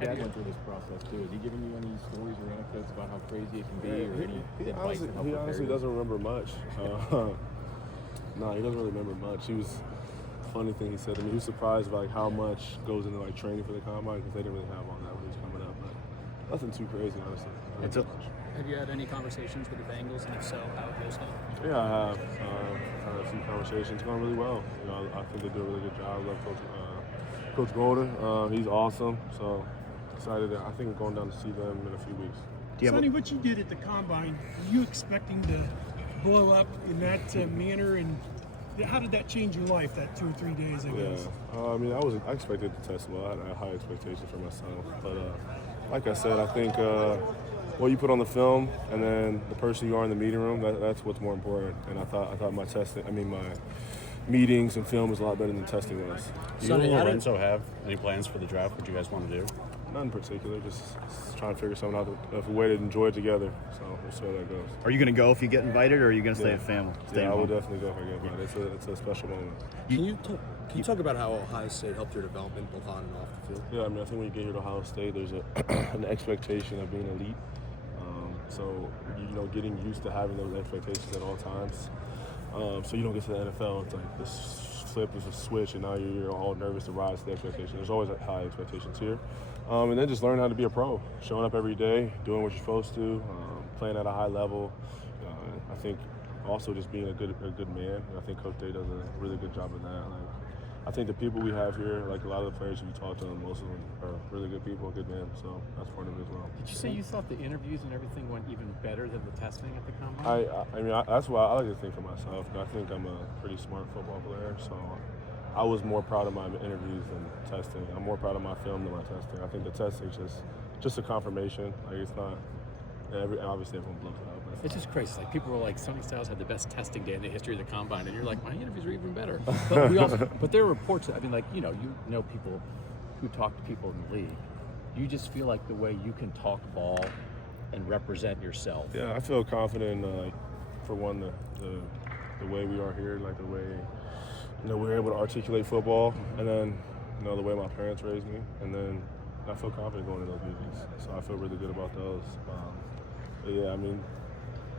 dad went through this process too. Is he giving you any stories or anecdotes about how crazy it can be, or any advice to help He prepare honestly you? doesn't remember much. No, he doesn't really remember much. Funny thing he said to me, he was surprised by how much goes into training for the combine because they didn't really have all that when he was coming up. But nothing too crazy, honestly. Have you had any conversations with the Bengals, and if so, how have those gone? Yeah, I have. Had a few conversations. Going really well. I think they do a really good job. I love Coach Golden. He's awesome. So excited. I think I'm going down to see them in a few weeks. Sonny, what you did at the combine, were you expecting to blow up in that manner? And how did that change your life, that 2 or 3 days, I guess? Yeah. I expected to test well. I had high expectations for myself. But like I said, I think what you put on the film and then the person you are in the meeting room, that's what's more important. And I thought my meetings and film was a lot better than testing was. Do you and Lorenzo have any plans for the draft? What you guys want to do? None in particular, just trying to figure something out, a way to enjoy it together. So we'll see how that goes. Are you going to go if you get invited, or are you going to stay at family? I will definitely go if I get invited. It's a special moment. Can you talk about how Ohio State helped your development both on and off the field? Yeah, I think when you get here to Ohio State, there's an expectation of being elite. So getting used to having those expectations at all times. So you don't get to the NFL, it's like this flip is a switch, and now you're all nervous to rise to the expectation. There's always high expectations here. And then just learn how to be a pro, showing up every day, doing what you're supposed to, playing at a high level. I think also just being a good man. I think Coach Day does a really good job of that. I think the people we have here, a lot of the players, if you talk to them, most of them are really good people, good men. So that's part of it as well. Did you say you thought the interviews and everything went even better than the testing at the combine? That's why I like to think for myself. I think I'm a pretty smart football player, so I was more proud of my interviews than testing. I'm more proud of my film than my testing. I think the testing is just a confirmation. It's not. Obviously, everyone blows it out. But It's just crazy. People were like, Sonny Styles had the best testing day in the history of the combine, and you're like, my interviews are even better. But there are reports. You know people who talk to people in the league. You just feel like the way you can talk ball and represent yourself. Yeah, I feel confident. For one, the way we are here, the way we're able to articulate football, and then the way my parents raised me, and then I feel confident going to those meetings. So I feel really good about those. But yeah,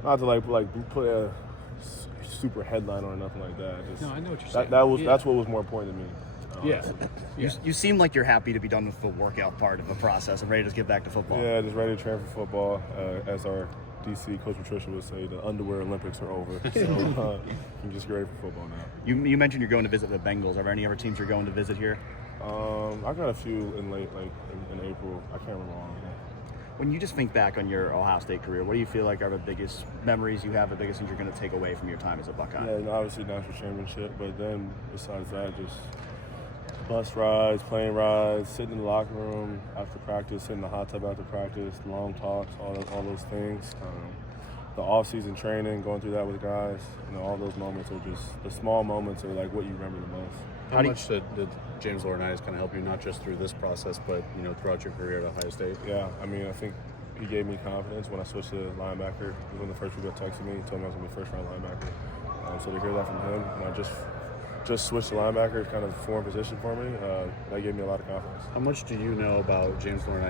not to put a super headline or nothing like that. No, I know what you're saying. That's what was more important to me. You seem like you're happy to be done with the workout part of the process and ready to get back to football. Yeah, just ready to train for football. As our DC Coach Patricia would say, the underwear Olympics are over. So I'm just ready for football now. You mentioned you're going to visit the Bengals. Are there any other teams you're going to visit here? I got a few in in April. I can't remember all of them. When you just think back on your Ohio State career, what do you feel like are the biggest memories you have, the biggest things you're going to take away from your time as a Buckeye? Yeah, obviously national championship, but then besides that, just bus rides, plane rides, sitting in the locker room after practice, sitting in the hot tub after practice, long talks, all those things. The off-season training, going through that with guys, all those moments are just the small moments are what you remember the most. How much did James Laurinaitis kind of help you, not just through this process, but throughout your career at Ohio State? Yeah, I think he gave me confidence when I switched to linebacker. He was one of the first people that texted me and told me I was going to be first-round linebacker. So to hear that from him, and I just switched to linebacker, kind of foreign position for me, that gave me a lot of confidence. How much do you know about James Laurinaitis